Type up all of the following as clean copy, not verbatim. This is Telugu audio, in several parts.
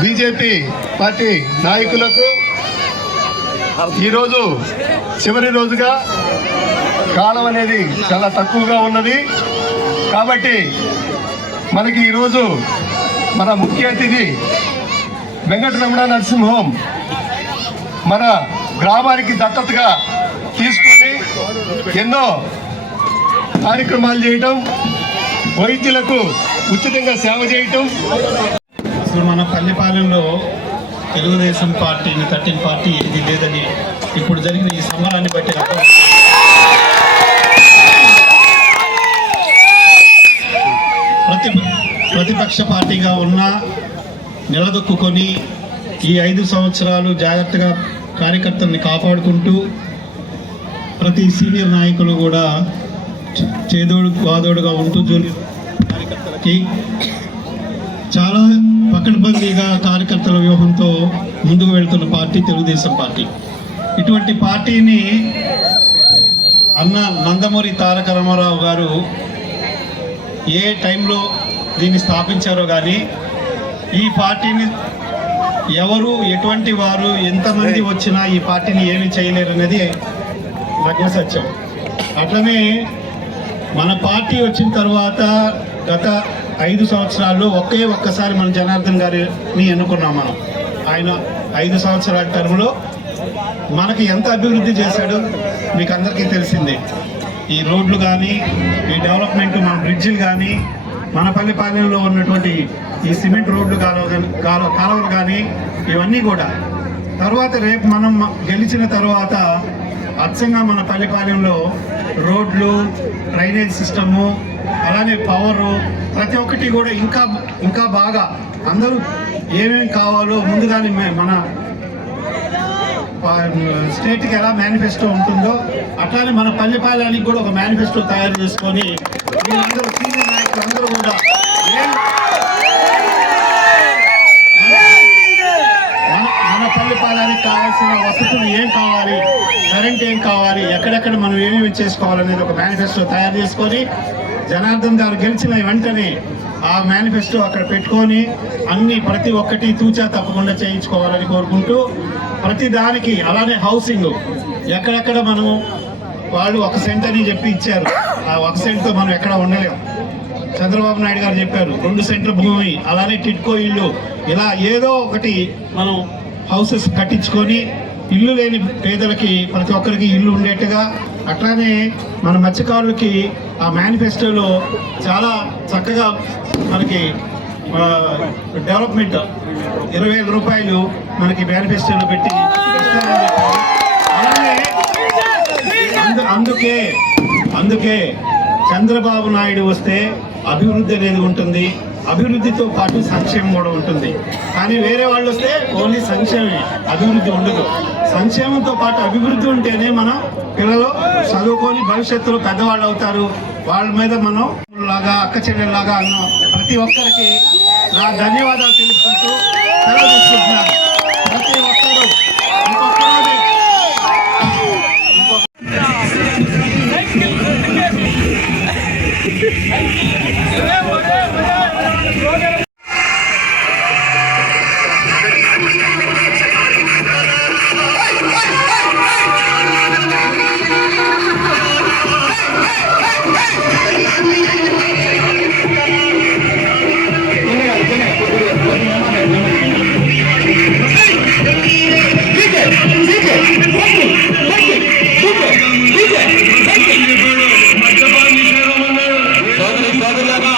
బీజేపీ పార్టీ నాయకులకు ఈరోజు చివరి రోజుగా కాలం అనేది చాలా తక్కువగా ఉన్నది కాబట్టి మనకి ఈరోజు మన ముఖ్య అతిథి వెంకటరమణ నర్సింగ్ హోమ్ మన గ్రామానికి దత్తతగా తీసుకుని ఎన్నో కార్యక్రమాలు చేయటం, వైద్యులకు ఉచితంగా సేవ చేయటం. అసలు మన పల్లెపాలెంలో తెలుగుదేశం పార్టీని తట్టిన పార్టీ ఏది లేదని ఇప్పుడు జరిగిన ఈ సమరాన్ని బట్టి ప్రతిపక్ష పార్టీగా ఉన్న నిలదొక్కుని ఈ 5 సంవత్సరాలు జాగ్రత్తగా కార్యకర్తల్ని కాపాడుకుంటూ ప్రతి సీనియర్ నాయకులు కూడా చేదోడు వాదోడుగా ఉంటూ జూనియర్ కార్యకర్తలకి చాలా పకడ్బందీగా కార్యకర్తల వ్యూహంతో ముందుకు వెళ్తున్న పార్టీ తెలుగుదేశం పార్టీ. ఇటువంటి పార్టీని అన్న నందమూరి తారక రామారావు గారు ఏ టైంలో దీన్ని స్థాపించారో కానీ ఈ పార్టీని ఎవరు ఎటువంటి వారు ఎంతమంది వచ్చినా ఈ పార్టీని ఏమీ చేయలేరు అనేది నగ్న సత్యం. అట్లనే మన పార్టీ వచ్చిన తర్వాత గత 5 సంవత్సరాల్లో ఒక్కసారి మన జనార్దన్ గారిని ఎన్నుకున్నాం మనం. ఆయన 5 సంవత్సరాల టర్మ్లో మనకి ఎంత అభివృద్ధి చేశాడో మీకు అందరికీ తెలిసిందే. ఈ రోడ్లు కానీ, ఈ డెవలప్మెంట్, మన బ్రిడ్జిలు కానీ, మన పల్లెపాలెంలో ఉన్నటువంటి ఈ సిమెంట్ రోడ్లు కాలువలు కానీ ఇవన్నీ కూడా తర్వాత రేపు మనం గెలిచిన తర్వాత అచ్చంగా మన పల్లెపాలెంలో రోడ్లు, డ్రైనేజ్ సిస్టము, అలానే పవరు, ప్రతి ఒక్కటి కూడా ఇంకా బాగా అందరూ ఏమేమి కావాలో ముందుగానే మన స్టేట్కి ఎలా మేనిఫెస్టో ఉంటుందో అట్లానే మన పల్లెపాలెనికి కూడా ఒక మేనిఫెస్టో తయారు చేసుకొని మీరందరూ సీనియర్ నాయకులు అందరూ కూడా మన పల్లెపాలనికి కావాల్సిన వసతులు ఏం కావాలి, కరెంట్ ఏం కావాలి, ఎక్కడెక్కడ మనం ఏమేమి చేసుకోవాలనేది ఒక మేనిఫెస్టో తయారు చేసుకొని జనార్దన్ గారు గెలిచిన వెంటనే ఆ మేనిఫెస్టో అక్కడ పెట్టుకొని ప్రతి ఒక్కటి తూచా తప్పకుండా చేయించుకోవాలని కోరుకుంటూ ప్రతి దానికి అలానే హౌసింగ్ ఎక్కడెక్కడ మనము వాళ్ళు 1 సెంట్ అని చెప్పి ఇచ్చారు. ఆ 1 సెంట్తో మనం ఎక్కడ ఉండలేము. చంద్రబాబు నాయుడు గారు చెప్పారు 2 సెంట్ల భూమి, అలానే టిట్కో ఇల్లు, ఇలా ఏదో ఒకటి మనం హౌసెస్ కట్టించుకొని ఇల్లు లేని పేదలకి ప్రతి ఒక్కరికి ఇల్లు ఉండేట్టుగా, అట్లానే మన మత్స్యకారులకి ఆ మేనిఫెస్టోలో చాలా చక్కగా మనకి డెవలప్మెంట్ 20,000 రూపాయలు మనకి మేనిఫెస్టోలో పెట్టి అందుకే చంద్రబాబు నాయుడు వస్తే అభివృద్ధి అనేది ఉంటుంది, అభివృద్ధితో పాటు సంక్షేమం కూడా ఉంటుంది. కానీ వేరే వాళ్ళు వస్తే ఓన్లీ సంక్షేమమే, అభివృద్ధి ఉండదు. సంక్షేమంతో పాటు అభివృద్ధి ఉంటేనే మన పిల్లలు చదువుకొని భవిష్యత్తులో పెద్దవాళ్ళు అవుతారు. వాళ్ళ మీద మనం లాగా అక్క చెల్లెల్లాగా అన్న ప్రతి ఒక్కరికి నా ధన్యవాదాలు తెలుపుకుంటూ సెలవు తీసుకుంటున్నాను. ప్రతి ఒక్కరూ సోదరులారా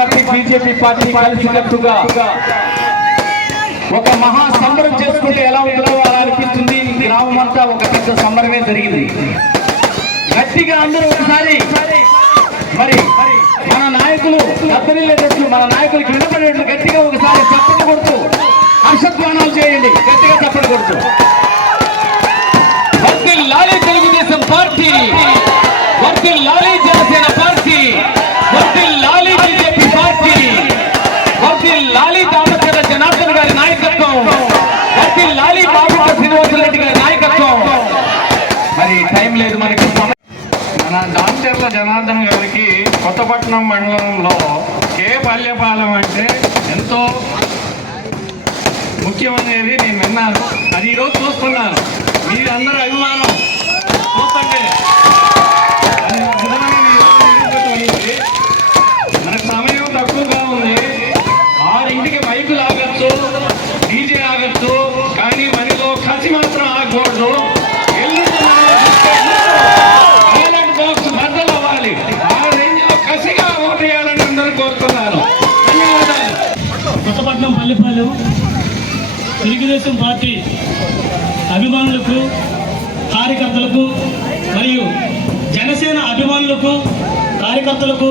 పార్టీ బీజేపీ పార్టీ కలిసికట్టుగా ఒక మహా సంబరం చేసుకుంటే ఎలా ఉంటుందో అలా అనిపిస్తుంది. గ్రామం అంతా ఒక పెద్ద సంబరమే జరిగింది. గట్టిగా అందరూ ఒకసారి మరి మన నాయకులు దత్తరిల్లేటట్లు మన నాయకులకు వినపడేట్లు గట్టిగా ఒకసారి చప్పట్లు కొడుతూ హర్షధ్వానాలు చేయండి. గట్టిగా చప్పట్లు కొడుతూ వర్ధిల్లాలి తెలుగుదేశం పార్టీ, వర్ధిల్లాలి జనసేన పార్టీ, వర్ధిల్లాలి బీజేపీ పార్టీ, వర్ధిల్లాలి దామచర్ల జనార్దన్ గారి నాయకత్వం, వర్ధిల్లాలి బాబుక శ్రీనివాసరెడ్డి గారి నాయకత్వం. మరి టైం లేదు మనకి. మన దామచర్ల జనార్దన్ గారికి కొత్తపట్నం మండలంలో పల్లెపాలెం అంటే ఎంతో ముఖ్యమనేది నేను విన్నాను. అది ఈరోజు చూస్తున్నాను. మీరందరూ అభిమానం చూస్తుంటే అది నిజమైన నిరూపితమైంది. మనకు సమయం తక్కువగా ఉంది. 6ంటికి మైకులు ఆగచ్చు, డీజే ఆగచ్చు, కానీ మనలో కసి మాత్రం ఆగకూడదు. బద్దలు అవ్వాలి. ఆ రేంజ్లో కసిగా ఓటేయాలని అందరూ కోరుతున్నాను. ధన్యవాదాలు. కొత్తపట్నం పల్లెపాలెం తెలుగుదేశం పార్టీ అభిమానులకు, కార్యకర్తలకు మరియు జనసేన అభిమానులకు, కార్యకర్తలకు,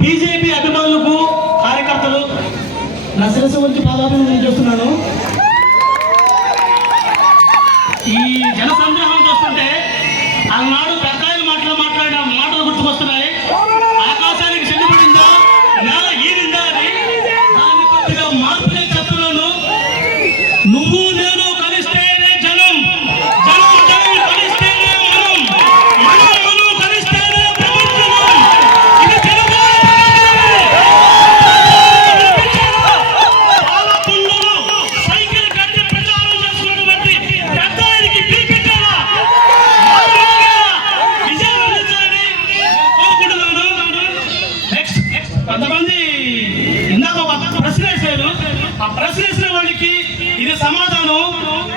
బీజేపీ అభిమానులకు, కార్యకర్తలు నా శిరస్సు వంచి పాదాభివందనం చేస్తున్నాను. ఈ జన సంగ్రహం చూస్తుంటే ఆనాడు పెద్దాయిల మాట్లాడిన మాటలు గుర్తుకొస్తున్నాయి. ఆకాశానికి చెందుపడిందా, నేల ఈరిందా అని దాన్ని కొద్దిగా మార్పులే చెప్తున్నాను. నువ్వు నేను కలిస్తేనే జనం, జనం జనం కలిస్తేనే మనం, మనం మనం కలిస్తేనే ప్రభుత్వం. ఇది తెలుగు పాలపుల్లులు సైకిల్ కట్టి ప్రచారం చేస్తున్నటువంటి పెద్దాయికి పిలిపించాలా, విజయం అందించాలని కోరుకుంటున్నాను. నెక్స్ట్ కొంతమంది ఇందాక ఒక ప్రశ్న వేశారు. ఆ ప్రశ్న వేసిన వాడికి ఇది సమాధానం,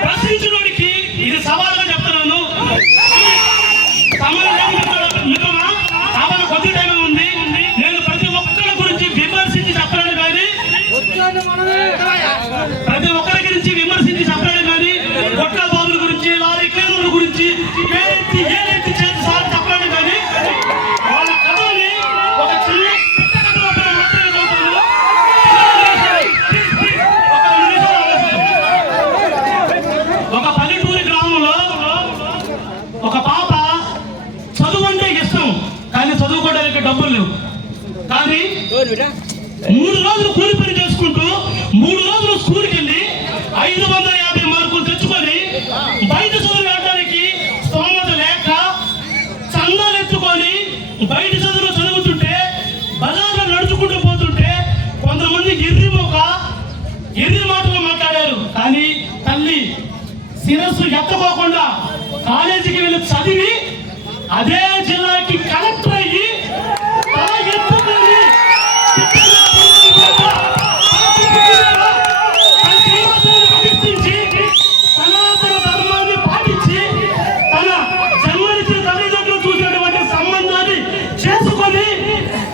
ప్రశ్నించిన వాడికి ఇది సవాలుగా చెప్తున్నాను. మిత్రమా, కావాలి కొద్ది టైం ఉంది. నేను ప్రతి ఒక్కరి గురించి విమర్శించి చెప్పలేను కానీ కొట్ల బాబుల గురించి, లారీ క్లీనర్ల గురించి ఏదైతే చేసి సార్ చెప్పలేను కానీ వాళ్ళ కథని ఒక చిన్న పుట్ట కథ రూపంలో మాత్రమే చదువుతాను. ఒక పల్లెటూరి గ్రామంలో ఒక పాప చదువు అంటే ఇష్టం, కానీ చదువుకోవడానికి డబ్బులు లేవు. కానీ 3 రోజులు కూలి పని చేసుకుంటూ 3 రోజులు స్కూల్కి వెళ్ళి 550 మార్కులు తెచ్చుకొని బయట చదువు వెళ్ళడానికి స్తోమత లేక చందాలు ఎత్తుకొని బయట చదువులు చదువుతుంటే బజార్లో నడుచుకుంటూ పోతుంటే కొంతమంది ఎర్రి మాటలు మాట్లాడారు. కానీ తల్లి శిరస్సు ఎత్తపోకుండా కాలేజీకి వెళ్ళి చదివి అదే జిల్లాకి కలెక్టర్ అయ్యి తల ఎత్తుకొని సనాతన ధర్మాన్ని పాటించి తన జన్మనిచ్చిన తల్లిదండ్రులు చూసినటువంటి సంబంధాన్ని చేసుకొని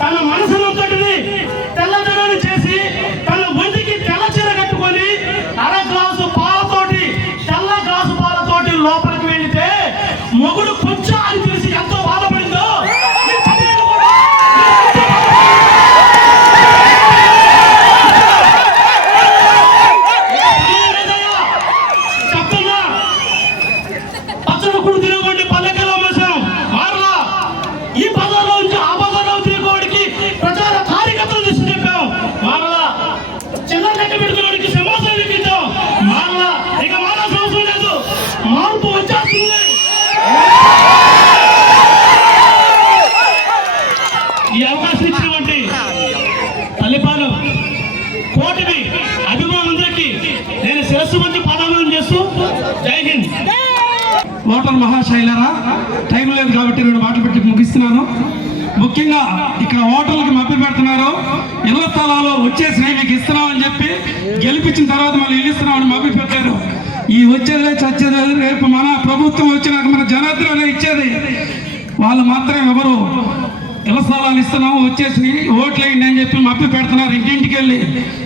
తన మనసునంతటిని తెల్లదనాన్ని చేసి తన ఒంటికి తెల్ల చీర కట్టుకొని తెల్ల గ్లాసు పాలతోటి లోపలికి వెళితే మొగుడు కొంచెం అని తెలిసి ఎంతో బాధపడిందో పచ్చడి కూడా తిరగండి పల్లెకల్లో మోసం మారలా. ఈ పదాల్లో నుంచి ఆ పదాల్లో తిరగడానికి ప్రచార కార్యకర్తలు తీసి చెప్పాం మారలా. చిల్లర లెక్క పెట్టుకోవడానికి సమాచారం ఎక్కించాం మారలా. ఇక మారాల్సిన అవసరం లేదు, మార్పు వచ్చేస్తుంది. ఈ అవకాశం ఇచ్చినటువంటి పల్లెపాలెం కోటివి అభిమానులందరికీ నేను శిరస్సు మంచి పాదాభివందనం చేస్తూ జై హింద్. ఓటర్ మహాశైలరా, టైం లేదు కాబట్టి 2 మాటలు పెట్టి ముగిస్తున్నాను. ముఖ్యంగా ఇక్కడ ఓటర్లకు మభ్య పెడుతున్నారు. ఇళ్ల స్థలాలు వచ్చేసి మీకు ఇస్తున్నామని చెప్పి గెలిపించిన తర్వాత మళ్ళీ ఇల్లు ఇస్తున్నామని మభ్య పెట్టారు. ఈ వచ్చేదే చచ్చేది రేపు మన ప్రభుత్వం వచ్చినాక మన జనార్దనే ఇచ్చేది. వాళ్ళు మాత్రం ఎవరు ఇళ్ల స్థలాలు ఇస్తున్నాము వచ్చేసి ఓట్లు వేయండి అని చెప్పి మప్పి పెడుతున్నారు ఇంటింటికి వెళ్ళి.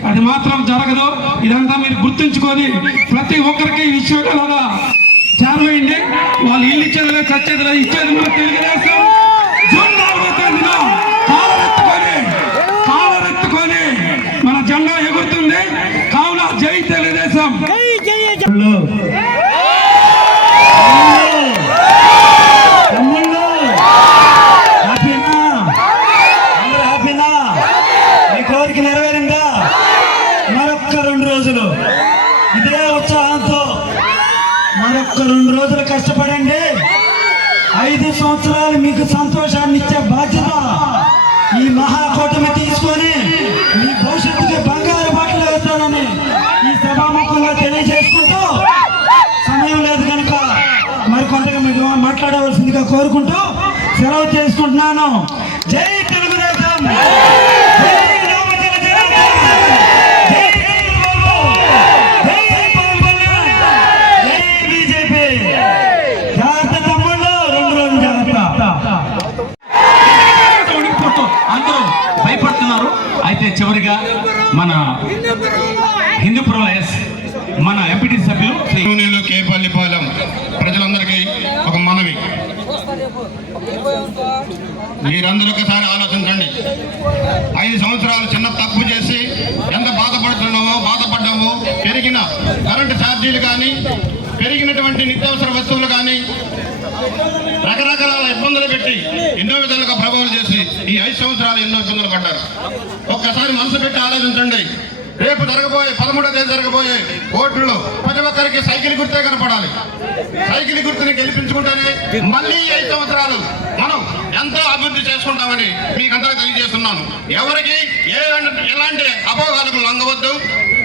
అది మాత్రం జరగదు. ఇదంతా మీరు గుర్తుంచుకొని ప్రతి ఒక్కరికి ఈ విషయం అలాగా చేరవేయండి. వాళ్ళు ఇల్లు ఇచ్చేదిలే చచ్చేదిలే ఇచ్చేది మన తెలుగుదేశం. జూన్ 4వ తేదీన కాలరెత్తుకొని మన జెండా ఎగురుతుంది. కావున జై తెలుగుదేశం. కోరిక నెరవేరిందా? మరొక్క 2 రోజులు ఇదే ఉత్సాహంతో మరొక్క 2 రోజులు కష్టపడండి. 5 సంవత్సరాలు మీకు సంతోషాన్ని ఇచ్చే బాధ్యత ఈ మహాకూటమి తీసుకొని మీ భవిష్యత్తుకి బంగారు బాటలు వేస్తానని ఈ సభాముఖంగా తెలియజేసుకుంటూ, సమయం లేదు కనుక మరి కొంతగా మీకు మాట్లాడవలసిందిగా కోరుకుంటూ సెలవు చేసుకుంటున్నాను. జై తెలుగుదేశం. జై రామచంద్ర జనతా. జై చంద్రబాబు. జై పవన్ కళ్యాణ్. జై బీజేపీ. జాగ్రత్త తమ్ముళ్ళు, 2 రోజులు జాగ్రత్త. అందరూ భయపడుతున్నారు. అయితే చివరిగా మన హిందూపురం మన ఎంపీటీ సభ్యులు యూనియన్లు కేపల్లిపాలెం ప్రజలందరికీ ఒక మనవి. మీరందరూ ఒకసారి ఆలోచించండి. 5 సంవత్సరాలు చిన్న తప్పు చేసి ఎంత బాధపడ్డామో పెరిగిన కరెంటు ఛార్జీలు కానీ, పెరిగినటువంటి నిత్యావసర వస్తువులు కానీ, రకరకాల ఇబ్బందులు పెట్టి ఎన్నో విధాలుగా ప్రభావం చేసి ఈ 5 సంవత్సరాలు ఎన్నో ఇబ్బందులు పడ్డారు. ఒక్కసారి మనసు పెట్టి ఆలోచించండి. రేపు 13వ తేదీ జరగబోయే ఓట్లలో ప్రతి ఒక్కరికి సైకిల్ గుర్తే కనపడాలి. సైకిల్ గుర్తుని గెలిపించుకుంటేనే మళ్ళీ 5 సంవత్సరాలు మనం ఎంతో అభివృద్ధి చేసుకుంటామని మీకంతా తెలియజేస్తున్నాను. ఎవరికి ఎలాంటి అపోహలకు లొంగవద్దు,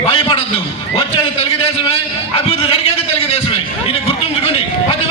భయపడద్దు. వచ్చేది తెలుగుదేశమే, అభివృద్ధి జరిగేది తెలుగుదేశమే. ఇది గుర్తుంచుకుని ప్రతి